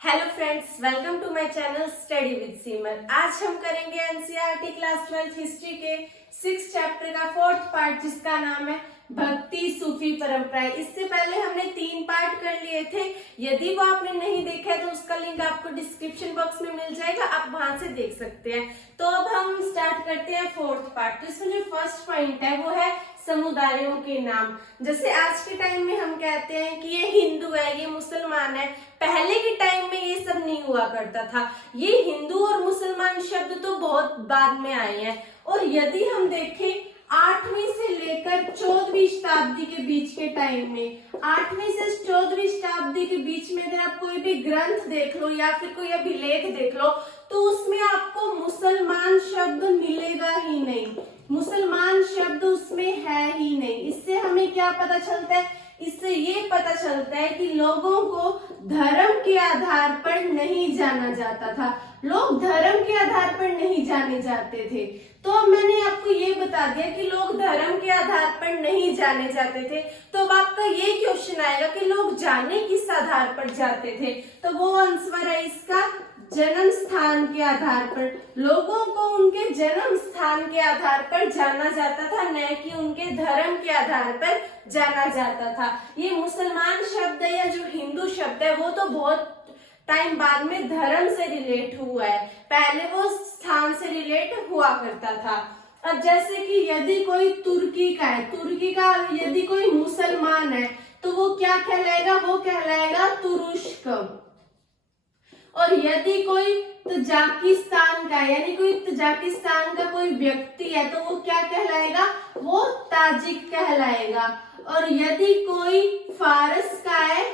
Hello friends, welcome to my channel study with Seemar. आज हम करेंगे एनसीईआरटी क्लास 12 हिस्ट्री के 6 चैप्टर का 4th पार्ट, जिसका नाम है भक्ति सूफी परंपराएं। इससे पहले हमने 3 पार्ट कर लिए थे। यदि वो आपने नहीं देखा है तो उसका लिंक आपको डिस्क्रिप्शन बॉक्स में मिल जाएगा, आप वहां से देख सकते हैं। तो अब हम स्टार्ट करते हैं 4th पार्ट। तो इसमें जो फर्स्ट पॉइंट है वो है समुदायों के नाम। जैसे आज के टाइम में हम कहते हैं कि ये हिंदू है, ये मुसलमान है। पहले के टाइम में ये सब नहीं हुआ करता था। ये हिंदू और मुसलमान शब्द तो बहुत बाद में आए हैं। और यदि हम देखें 8वीं से लेकर 14वीं शताब्दी के बीच के टाइम में, 8वीं से 14वीं शताब्दी के बीच में अगर आप कोई भी ग्रंथ देख लो या फिर कोई अभिलेख देख लो तो उसमें आपको मुसलमान शब्द मिलेगा ही नहीं। मुसलमान शब्द उसमें है ही नहीं। इससे हमें क्या पता चलता है? इससे ये पता चलता है कि लोगों को धर्म के आधार पर नहीं जाना जाता था। लोग धर्म के आधार पर नहीं जाने जाते थे। तो अब मैंने आपको ये बता दिया कि लोग धर्म के आधार पर नहीं जाने जाते थे। तो अब आपका ये क्वेश्चन आएगा कि लोग जाने किस आधार पर जाते थे? तो वो आंसर है इसका जन्म स्थान के आधार पर। लोगों को उनके जन्म स्थान के आधार पर जाना जाता था, न कि उनके धर्म के आधार पर जाना जाता था। ये मुसलमान शब्द है या जो हिंदू शब्द है वो तो बहुत टाइम बाद में धर्म से रिलेट हुआ है, पहले वो स्थान से रिलेट हुआ करता था। अब जैसे कि यदि कोई तुर्की का है, तुर्की का यदि कोई मुसलमान है तो वो क्या कहलाएगा? वो कहलाएगा तुरुष्क। और यदि कोई तजाकिस्तान का है, यानी कोई तजाकिस्तान का कोई व्यक्ति है तो वो क्या कहलाएगा? वो ताजिक कहलाएगा। और यदि कोई फारस का है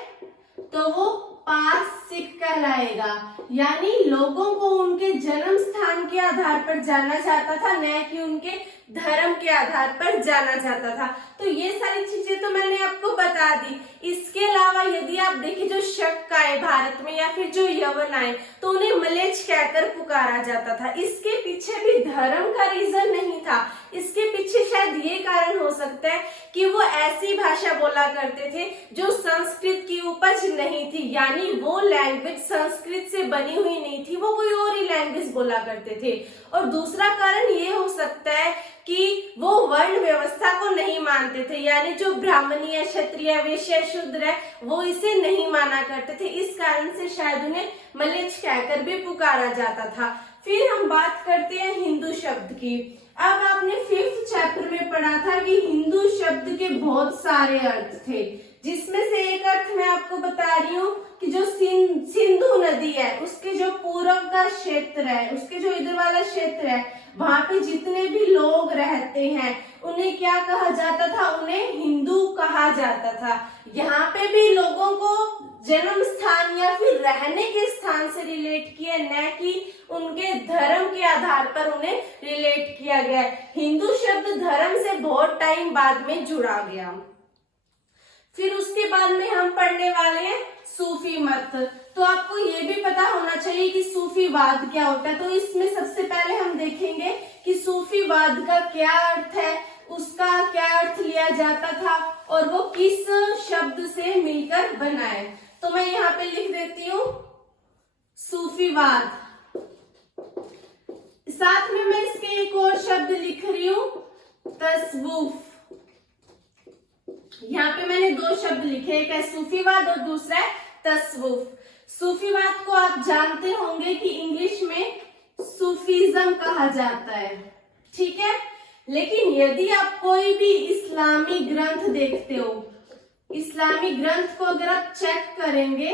तो वो पारसिक कहलाएगा। यानी लोगों को उनके जन्म स्थान के आधार पर जाना जाता था, न कि उनके धर्म के आधार पर जाना जाता था। तो ये सारी चीजें तो मैंने आपको बता दी। इसके अलावा यदि आप देखें जो शक आए भारत में या फिर जो यवन आए तो उन्हें मलेच्छ कहकर पुकारा जाता था। इसके पीछे भी धर्म का रीजन नहीं था। इसके पीछे शायद ये कारण हो सकता है कि वो ऐसी भाषा बोला करते थे जो संस्कृत की उपज नहीं थी, यानी वो लैंग्वेज संस्कृत से बनी हुई नहीं थी, वो कोई और ही लैंग्वेज बोला करते थे। और दूसरा कारण ये हो सकता है कि वो वर्ण व्यवस्था को नहीं मानते थे, यानी जो ब्राह्मणीय, क्षत्रिय, वैश्य, शूद्र है वो इसे नहीं माना करते थे। इस कारण से शायद उन्हें मलेच्छ कहकर भी पुकारा जाता था। फिर हम बात करते हैं हिंदू शब्द की। अब आपने 5th चैप्टर में पढ़ा था कि हिंदू शब्द के बहुत सारे अर्थ थे, जिसमें से एक अर्थ मैं आपको बता रही हूँ कि जो सिंधु नदी है उसके जो पूर्व का क्षेत्र है, उसके जो इधर वाला क्षेत्र है, वहां पे जितने भी लोग रहते हैं उन्हें क्या कहा जाता था? उन्हें हिंदू कहा जाता था। यहाँ पे भी लोगों को जन्म स्थान या फिर रहने के स्थान से रिलेट किया, न कि उनके धर्म के आधार पर उन्हें रिलेट किया गया। हिंदू शब्द धर्म से बहुत टाइम बाद में जुड़ा गया। फिर उसके बाद में हम पढ़ने वाले हैं सूफी मत। तो आपको ये भी पता होना चाहिए कि सूफीवाद क्या होता है। तो इसमें सबसे पहले हम देखेंगे कि सूफीवाद का क्या अर्थ है, उसका क्या अर्थ लिया जाता था और वो किस शब्द से मिलकर बना है। तो मैं यहाँ पे लिख देती हूँ सूफीवाद। साथ में मैं इसके एक और शब्द लिख रही हूँ तसव्वुफ। यहाँ पे मैंने 2 शब्द लिखे, एक है सूफीवाद और दूसरा है तसव्वुफ। सूफीवाद को आप जानते होंगे कि इंग्लिश में सूफीज्म कहा जाता है, ठीक है। लेकिन यदि आप कोई भी इस्लामी ग्रंथ देखते हो, इस्लामी ग्रंथ को अगर आप चेक करेंगे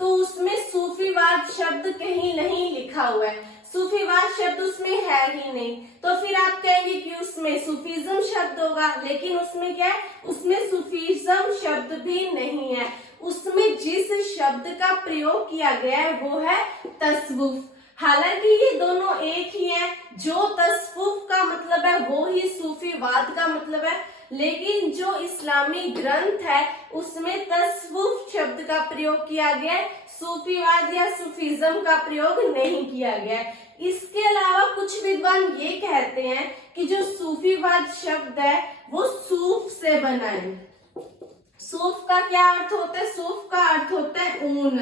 तो उसमें सूफीवाद शब्द कहीं नहीं लिखा हुआ है। सूफीवाद शब्द उसमें है ही नहीं। तो फिर आप कहेंगे कि उसमें सूफीज्म शब्द होगा, लेकिन उसमें क्या है? उसमें सूफीज्म शब्द भी नहीं है। उसमें जिस शब्द का प्रयोग किया गया है वो है तसव्वुफ। हालांकि ये दोनों एक ही हैं, जो तसव्वुफ का मतलब है वो ही सूफीवाद का मतलब है, लेकिन जो इस्लामी ग्रंथ है उसमें तसव्वुफ शब्द का प्रयोग किया गया है, सूफीवाद या सूफीज्म का प्रयोग नहीं किया गया है। इसके अलावा कुछ विद्वान ये कहते हैं कि जो सूफीवाद शब्द है वो सूफ से बना है। सूफ का क्या अर्थ होता है? सूफ का अर्थ होता है ऊन।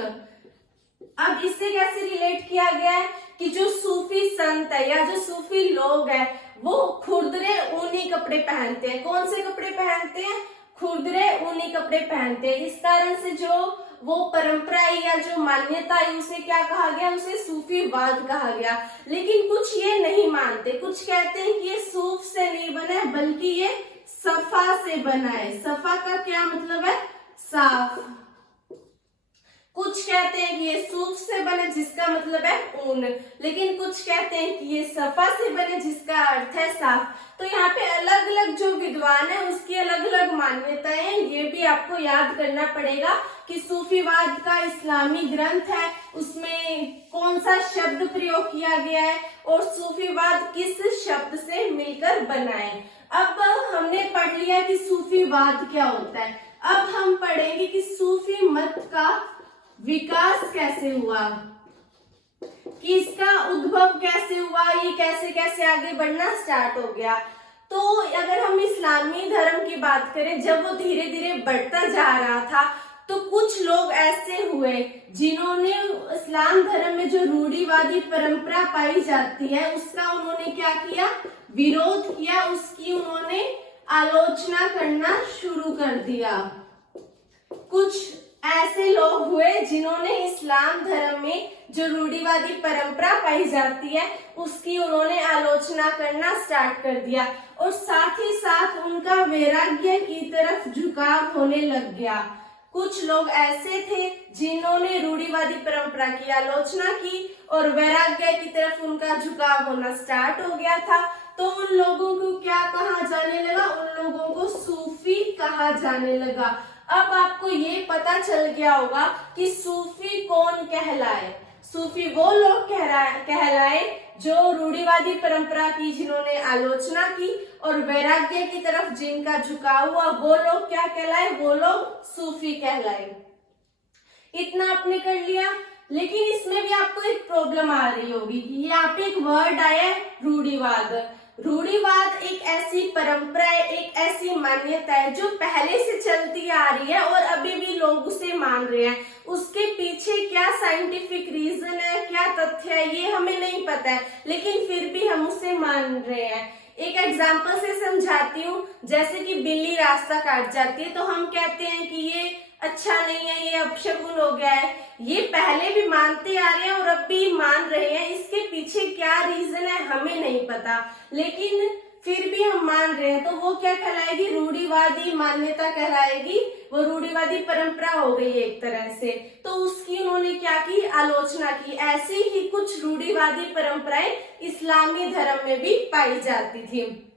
अब इससे कैसे रिलेट किया गया है कि जो सूफी संत है या जो सूफी लोग हैं वो खुरदरे ऊनी कपड़े पहनते हैं। कौन से कपड़े पहनते हैं? खुरदरे ऊनी कपड़े पहनते हैं। इस कारण से जो वो परंपरा या जो मान्यता है उसे क्या कहा गया? उसे सूफीवाद कहा गया। लेकिन कुछ ये नहीं मानते, कुछ कहते हैं कि ये सूफ से नहीं बना है बल्कि ये सफा से बना है। सफा का क्या मतलब है? साफ। कुछ कहते हैं कि ये सूफ से बने जिसका मतलब है ऊन, लेकिन कुछ कहते हैं कि ये सफा से बने जिसका अर्थ है साफ। तो यहाँ पे अलग अलग जो विद्वान है उसकी अलग अलग मान्यताएं हैं। ये भी आपको याद करना पड़ेगा कि सूफीवाद का इस्लामी ग्रंथ है, उसमें कौन सा शब्द प्रयोग किया गया है और सूफीवाद किस शब्द से मिलकर बना है। अब हमने पढ़ लिया कि सूफीवाद क्या होता है। अब हम पढ़ेंगे कि सूफी मत का विकास कैसे हुआ, कि इसका उद्भव कैसे हुआ, ये कैसे कैसे आगे बढ़ना स्टार्ट हो गया। तो अगर हम इस्लामी धर्म की बात करें, जब वो धीरे धीरे बढ़ता जा रहा था तो कुछ लोग ऐसे हुए जिन्होंने इस्लाम धर्म में जो रूढ़िवादी परंपरा पाई जाती है उसका उन्होंने क्या किया? विरोध किया, उसकी उन्होंने आलोचना करना शुरू कर दिया। कुछ ऐसे लोग हुए जिन्होंने इस्लाम धर्म में जो रूढ़िवादी परंपरा पाई जाती है उसकी उन्होंने आलोचना करना स्टार्ट कर दिया और साथ ही साथ उनका वैराग्य की तरफ झुकाव होने लग गया। कुछ लोग ऐसे थे जिन्होंने रूढ़िवादी परंपरा की आलोचना की और वैराग्य की तरफ उनका झुकाव होना स्टार्ट हो गया था। तो उन लोगों को क्या कहा जाने लगा? उन लोगों को सूफी कहा जाने लगा। अब आपको ये पता चल गया होगा कि सूफी कौन कहलाए। सूफी वो लोग कहलाए जो रूढ़िवादी परंपरा की जिन्होंने आलोचना की और वैराग्य की तरफ जिनका झुकाव हुआ, वो लोग क्या कहलाए? वो लोग सूफी कहलाए। इतना आपने कर लिया। लेकिन इसमें भी आपको एक प्रॉब्लम आ रही होगी कि यहाँ पे एक वर्ड आया है रूढ़िवाद। रूढ़िवाद एक ऐसी परंपरा है, एक ऐसी मान्यता है जो पहले से चलती आ रही है और अभी भी लोग उसे मान रहे हैं। उसके पीछे क्या साइंटिफिक रीजन है, क्या तथ्य है, ये हमें नहीं पता है, लेकिन फिर भी हम उसे मान रहे हैं। एक एग्जाम्पल से समझाती हूँ। जैसे कि बिल्ली रास्ता काट जाती है तो हम कहते हैं कि ये अच्छा नहीं है, ये अपशगुन हो गया है। ये पहले भी मानते आ रहे हैं और अब भी मान रहे हैं। इसके पीछे क्या रीजन है हमें नहीं पता, लेकिन फिर भी हम मान रहे हैं। तो वो क्या कहलाएगी? रूढ़िवादी मान्यता कहलाएगी। वो रूढ़िवादी परंपरा हो गई एक तरह से। तो उसकी उन्होंने क्या की? आलोचना की। ऐसी ही कुछ रूढ़िवादी परंपराएं इस्लामी धर्म में भी पाई जाती थी।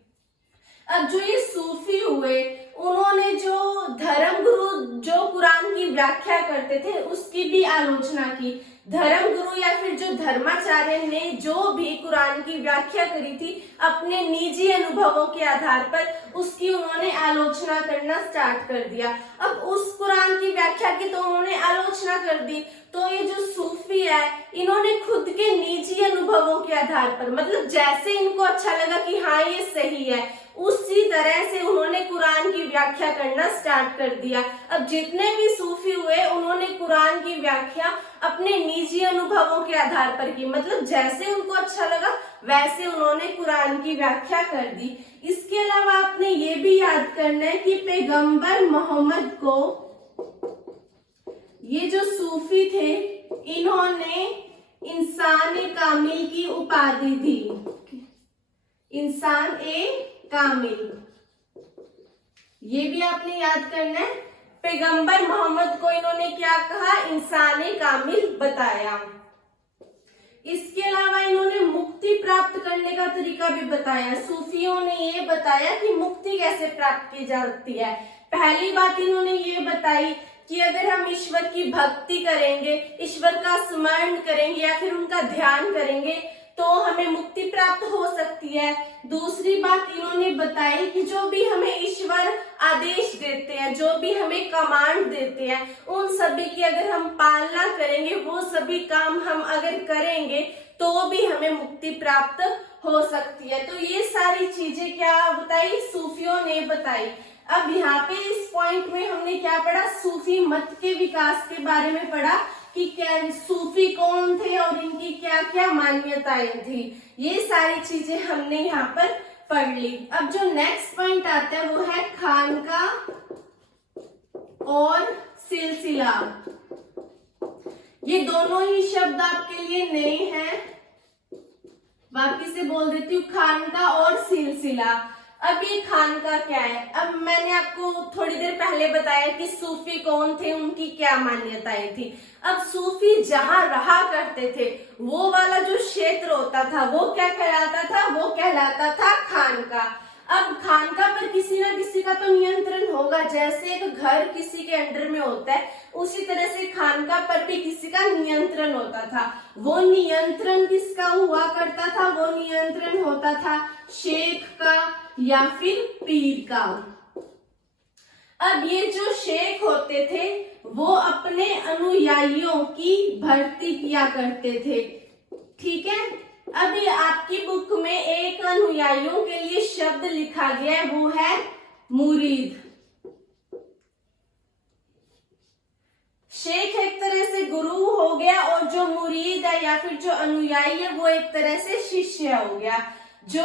अब जो ये सूफी हुए उन्होंने जो धर्म गुरु जो कुरान की व्याख्या करते थे उसकी भी आलोचना की। धर्म गुरु या फिर जो धर्माचार्य ने जो भी कुरान की व्याख्या करी थी अपने निजी अनुभवों के आधार पर उसकी उन्होंने आलोचना करना स्टार्ट कर दिया। अब उस कुरान की व्याख्या की तो उन्होंने आलोचना कर दी, तो ये जो सूफी है इन्होंने खुद के निजी अनुभवों के आधार पर, मतलब जैसे इनको अच्छा लगा कि हाँ ये सही है, उसी तरह से उन्होंने कुरान की व्याख्या करना स्टार्ट कर दिया। अब जितने भी सूफी हुए उन्होंने कुरान की व्याख्या अपने निजी अनुभवों के आधार पर की, मतलब जैसे उनको अच्छा लगा वैसे उन्होंने कुरान की व्याख्या कर दी। इसके अलावा आपने ये भी याद करना है कि पैगंबर मोहम्मद को ये जो सूफी थे इन्होंने इंसान कामिल की उपाधि दी। इंसान कामिल, ये भी आपने याद करना है। पैगंबर मोहम्मद को इन्होंने क्या कहा? इंसान कामिल बताया। इसके अलावा इन्होंने मुक्ति प्राप्त करने का तरीका भी बताया। सूफियों ने ये बताया कि मुक्ति कैसे प्राप्त की जाती है। पहली बात इन्होंने ये बताई कि अगर हम ईश्वर की भक्ति करेंगे, ईश्वर का स्मरण करेंगे या फिर उनका ध्यान करेंगे तो हमें मुक्ति प्राप्त हो सकती है। दूसरी बात इन्होंने बताई कि जो भी हमें ईश्वर आदेश देते हैं, जो भी हमें कमांड देते हैं, उन सभी की अगर हम पालना करेंगे, वो सभी काम हम अगर करेंगे तो भी हमें मुक्ति प्राप्त हो सकती है। तो ये सारी चीजें क्या बताई? सूफियों ने बताई। अब यहाँ पे इस पॉइंट में हमने क्या पढ़ा? सूफी मत के विकास के बारे में पढ़ा कि क्या सूफी कौन थे और इनकी क्या क्या मान्यताएं थी। ये सारी चीजें हमने यहाँ पर पढ़ ली। अब जो नेक्स्ट पॉइंट आता है वो है खानका और सिलसिला। ये दोनों ही शब्द आपके लिए नए हैं, वापिस से बोल देती हूँ, खानका और सिलसिला। अब ये खानका क्या है? अब मैंने आपको थोड़ी देर पहले बताया कि सूफी कौन थे, उनकी क्या मान्यताएं थी। अब सूफी जहां रहा करते थे वो वाला जो क्षेत्र होता था वो क्या कहलाता था? वो कहलाता था खानका। अब खानका पर किसी ना किसी का तो नियंत्रण होगा, जैसे एक घर किसी के अंडर में होता है उसी तरह से खानका पर भी किसी का नियंत्रण होता था। वो नियंत्रण किसका हुआ करता था? वो नियंत्रण होता था शेख का या फिर पीर का। अब ये जो शेख होते थे वो अपने अनुयायियों की भर्ती किया करते थे, ठीक है। अभी आपकी बुक में एक अनुयायियों के लिए शब्द लिखा गया है, वो है मुरीद। शेख एक तरह से गुरु हो गया और जो मुरीद है या फिर जो अनुयायी है वो एक तरह से शिष्य हो गया। जो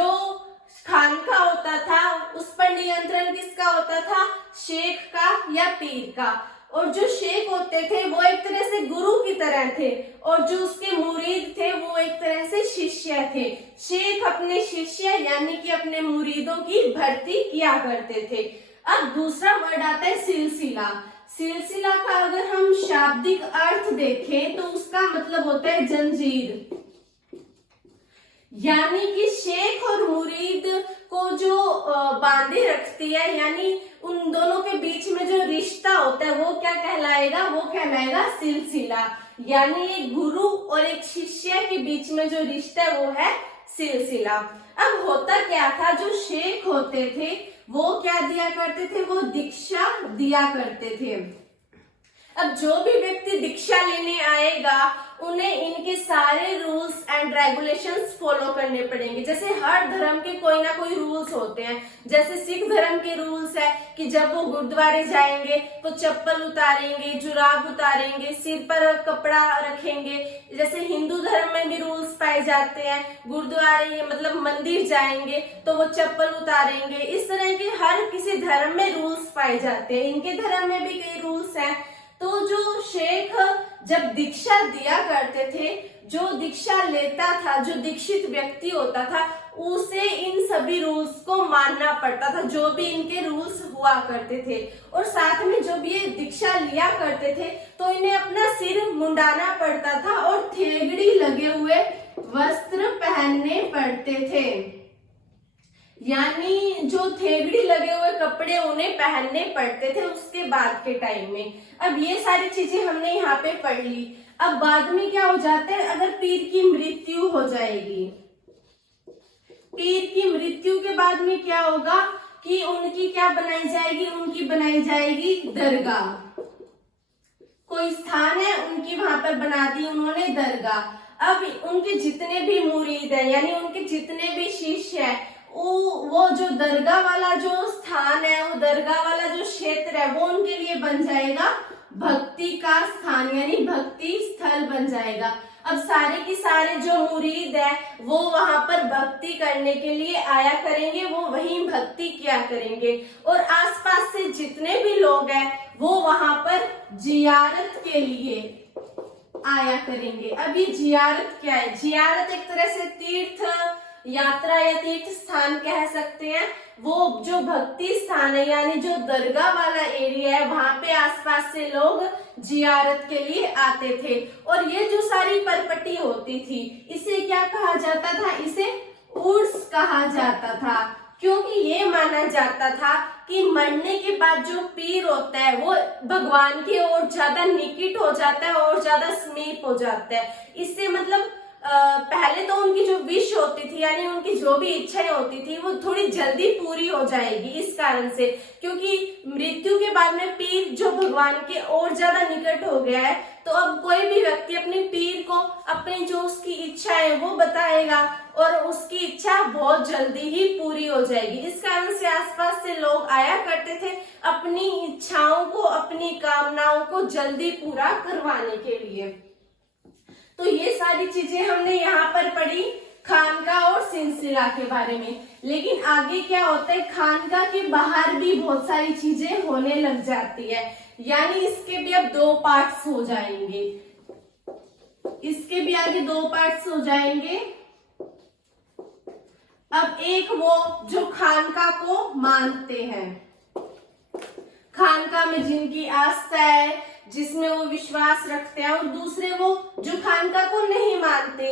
खानका होता था उस पर नियंत्रण किसका होता था? शेख का या पीर का। और जो शेख होते थे वो एक तरह से गुरु की तरह थे और जो उसके मुरीद थे वो एक तरह से शिष्य थे। शेख अपने शिष्य यानी कि अपने मुरीदों की भर्ती किया करते थे। अब दूसरा वर्ड आता है सिलसिला। सिलसिला का अगर हम शाब्दिक अर्थ देखें तो उसका मतलब होता है जंजीर, यानी कि शेख और मुरीद को जो बांधे रखती है, यानी उन दोनों के बीच में जो रिश्ता होता है वो क्या कहलाएगा? वो कहलाएगा सिलसिला। यानी एक गुरु और एक शिष्य के बीच में जो रिश्ता है वो है सिलसिला। अब होता क्या था? जो शेख होते थे वो क्या दिया करते थे? वो दीक्षा दिया करते थे। अब जो भी व्यक्ति दीक्षा लेने आएगा उन्हें इनके सारे रूल्स एंड रेगुलेशंस फॉलो करने पड़ेंगे। जैसे हर धर्म के कोई ना कोई रूल्स होते हैं। जैसे सिख धर्म के रूल्स है कि जब वो गुरुद्वारे जाएंगे तो चप्पल उतारेंगे, जुराब उतारेंगे, सिर पर कपड़ा रखेंगे। जैसे हिंदू धर्म में भी रूल्स पाए जाते हैं, गुरुद्वारे मतलब मंदिर जाएंगे तो वो चप्पल उतारेंगे। इस तरह के हर किसी धर्म में रूल्स पाए जाते हैं। इनके धर्म में भी कई रूल्स हैं। तो जो शेख जब दीक्षा दिया करते थे, जो दीक्षा लेता था, जो दीक्षित व्यक्ति होता था, उसे इन सभी रूल्स को मानना पड़ता था, जो भी इनके रूल्स हुआ करते थे। और साथ में जब ये दीक्षा लिया करते थे तो इन्हें अपना सिर मुंडाना पड़ता था और थेगड़ी लगे हुए वस्त्र पहनने पड़ते थे, यानी जो थेगड़ी लगे हुए कपड़े उन्हें पहनने पड़ते थे उसके बाद के टाइम में। अब ये सारी चीजें हमने यहाँ पे पढ़ ली। अब बाद में क्या हो जाता है? अगर पीर की मृत्यु हो जाएगी, पीर की मृत्यु के बाद में क्या होगा कि उनकी क्या बनाई जाएगी? उनकी बनाई जाएगी दरगाह। कोई स्थान है उनकी वहां पर बना दी उन्होंने दरगाह। अब उनके जितने भी मुरीद है यानी उनके जितने भी शिष्य है वो जो दरगाह वाला जो स्थान है, वो दरगाह वाला जो क्षेत्र है वो उनके लिए बन जाएगा भक्ति का स्थान, यानी भक्ति स्थल बन जाएगा। अब सारे के सारे जो मुरीद है वो वहां पर भक्ति करने के लिए आया करेंगे, वो वहीं भक्ति किया करेंगे। और आसपास से जितने भी लोग हैं वो वहां पर जियारत के लिए आया करेंगे। अभी जियारत क्या है? जियारत एक तरह से तीर्थ यात्रा या तीर्थ स्थान कह सकते हैं। वो जो भक्ति स्थान है यानी जो दरगाह वाला एरिया है वहां पे आसपास से लोग जियारत के लिए आते थे। और ये जो सारी परपटी होती थी इसे क्या कहा जाता था? इसे उर्स कहा जाता था, क्योंकि ये माना जाता था कि मरने के बाद जो पीर होता है वो भगवान की ओर ज्यादा निकट हो जाता है और ज्यादा समीप हो जाता है। इससे मतलब पहले तो उनकी जो विश होती थी यानी उनकी जो भी इच्छाएं होती थी वो थोड़ी जल्दी पूरी हो जाएगी इस कारण से, क्योंकि मृत्यु के बाद में पीर जो भगवान के और ज्यादा निकट हो गया है तो अब कोई भी व्यक्ति अपने पीर को अपनी जो उसकी इच्छा है वो बताएगा और उसकी इच्छा बहुत जल्दी ही पूरी हो जाएगी। इस कारण से आसपास से लोग आया करते थे अपनी इच्छाओं को, अपनी कामनाओं को जल्दी पूरा करवाने के लिए। तो ये सारी चीजें हमने यहाँ पर पढ़ी खानका और सिलसिला के बारे में। लेकिन आगे क्या होता है, खानका के बाहर भी बहुत सारी चीजें होने लग जाती है, यानी इसके भी अब 2 पार्ट्स हो जाएंगे। इसके भी आगे 2 पार्ट्स हो जाएंगे। अब एक वो जो खानका को मानते हैं, खानका में जिनकी आस्था है, जिसमें वो विश्वास रखते हैं, और दूसरे वो जो खानका को नहीं मानते।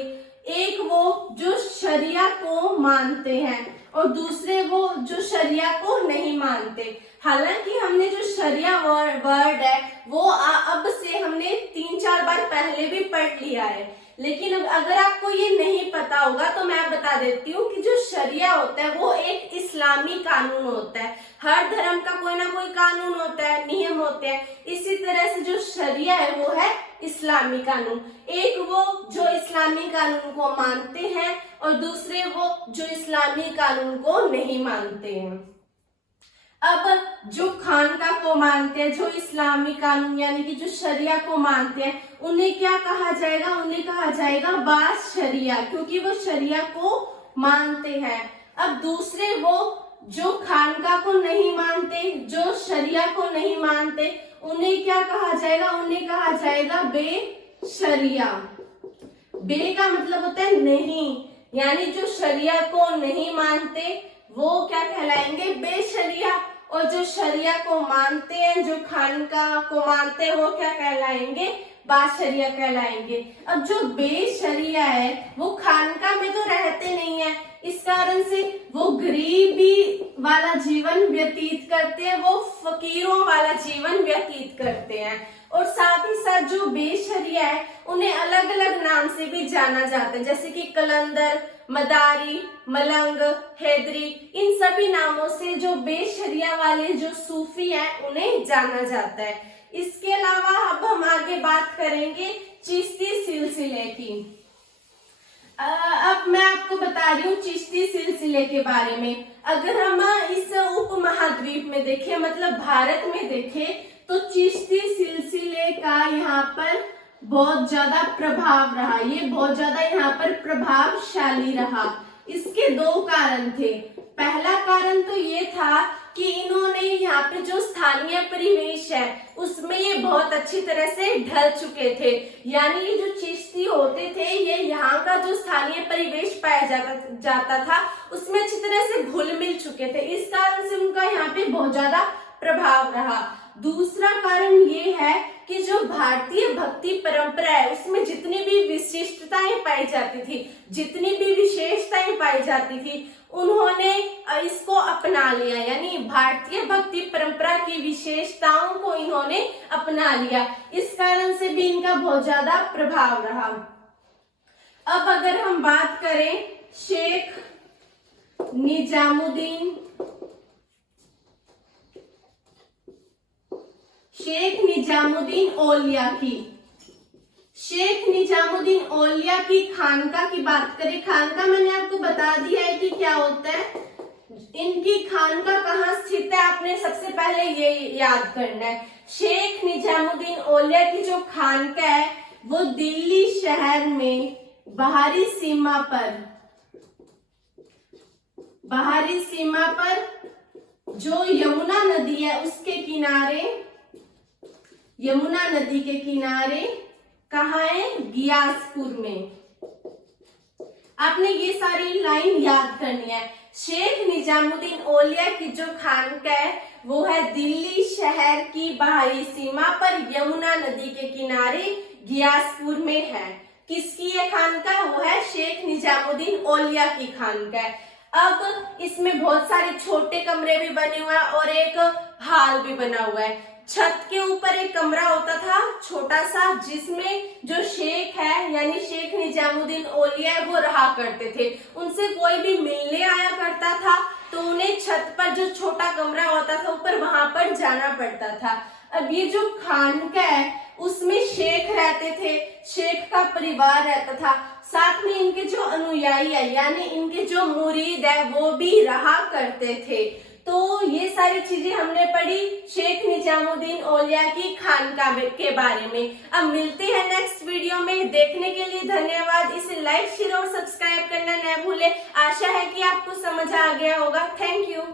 एक वो जो शरिया को मानते हैं और दूसरे वो जो शरिया को नहीं मानते। हालांकि हमने जो शरिया वर्ड है वो अब से हमने 3-4 बार पहले भी पढ़ लिया है, लेकिन अगर आपको ये नहीं पता होगा तो मैं बता देती हूँ कि जो शरिया होता है वो एक इस्लामी कानून होता है। हर धर्म का कोई ना कोई कानून होता है, नियम होते हैं। इसी तरह से जो शरिया है वो है इस्लामी कानून। एक वो जो इस्लामी कानून को मानते हैं और दूसरे वो जो इस्लामी कानून को नहीं मानते हैं। अब जो खानका को मानते हैं, जो इस्लामी कानून यानी कि जो शरिया को मानते हैं, उन्हें क्या कहा जाएगा? उन्हें कहा जाएगा बास शरिया, क्योंकि वो शरिया को मानते हैं। अब दूसरे वो जो खानका को नहीं मानते, जो शरिया को नहीं मानते, उन्हें क्या कहा जाएगा? उन्हें कहा जाएगा बे शरिया। बे का मतलब होता है नहीं, यानी जो शरिया को नहीं मानते वो क्या कहलाएंगे? बेशरिया। और जो शरिया को मानते हैं, जो खानका को मानते हैं, वो क्या कहलाएंगे? बाशरिया कहलाएंगे। अब जो बेशरिया है वो खानका में तो रहते नहीं है, इस कारण से वो गरीबी वाला जीवन व्यतीत करते हैं, वो फकीरों वाला जीवन व्यतीत करते हैं। और साथ ही साथ जो बेशरिया है उन्हें अलग अलग नाम से भी जाना जाता है, जैसे कि कलंदर, मदारी, मलंग, हैदरी, इन सभी नामों से जो बेशरिया वाले जो सूफी हैं उन्हें जाना जाता है। इसके अलावा अब हम आगे बात करेंगे चिश्ती सिलसिले की। अब मैं आपको बता रही हूँ चिश्ती सिलसिले के बारे में। अगर हम इस उपमहाद्वीप में देखें, मतलब भारत में देखें, तो चिश्ती सिलसिले का यहाँ पर बहुत ज्यादा प्रभाव रहा। ये बहुत ज्यादा यहाँ पर प्रभावशाली रहा। इसके 2 कारण थे। पहला कारण तो ये था कि इन्होंने यहाँ पे जो स्थानीय परिवेश है उसमें ये बहुत अच्छी तरह से ढल चुके थे, यानी ये जो चिश्ती होते थे ये यहाँ का जो स्थानीय परिवेश पाया जाता था उसमें अच्छी तरह से घुल मिल चुके थे। इस कारण से उनका यहाँ पे बहुत ज्यादा प्रभाव रहा। दूसरा कारण ये है कि जो भारतीय भक्ति परंपरा है उसमें जितनी भी विशिष्टताएं पाई जाती थी, जितनी भी विशेषताएं पाई जाती थी, उन्होंने इसको अपना लिया, यानी भारतीय भक्ति परंपरा की विशेषताओं को इन्होंने अपना लिया। इस कारण से भी इनका बहुत ज्यादा प्रभाव रहा। अब अगर हम बात करें शेख निजामुद्दीन औलिया की, शेख निजामुद्दीन औलिया की खानका की बात करें। खानका मैंने आपको बता दिया है कि क्या होता है। इनकी खानका कहाँ स्थित है आपने सबसे पहले ये याद करना है। शेख निजामुद्दीन औलिया की जो खानका है वो दिल्ली शहर में बाहरी सीमा पर जो यमुना नदी है उसके किनारे, यमुना नदी के किनारे कहाँ है? गियासपुर में। आपने ये सारी लाइन याद करनी है। शेख निजामुद्दीन औलिया की जो खानका है वो है दिल्ली शहर की बाहरी सीमा पर यमुना नदी के किनारे गियासपुर में है। किसकी ये खानका? वो है शेख निजामुद्दीन औलिया की खानका। अब इसमें बहुत सारे छोटे कमरे भी बने हुए हैं और एक हाल भी बना हुआ है। छत के ऊपर एक कमरा होता था छोटा सा, जिसमें जो शेख है यानी शेख निजामुद्दीन औलिया वो रहा करते थे। उनसे कोई भी मिलने आया करता था तो उन्हें छत पर जो छोटा कमरा होता था ऊपर, वहां पर जाना पड़ता था। अब ये जो खानका है उसमें शेख रहते थे, शेख का परिवार रहता था, साथ में इनके जो अनुयायी है यानी इनके जो मुरीद है वो भी रहा करते थे। तो ये सारी चीजें हमने पढ़ी शेख निजामुद्दीन औलिया की खानका के बारे में। अब मिलते हैं नेक्स्ट वीडियो में, देखने के लिए धन्यवाद। इसे लाइक शेयर और सब्सक्राइब करना न भूले। आशा है कि आपको समझ आ गया होगा। Thank you.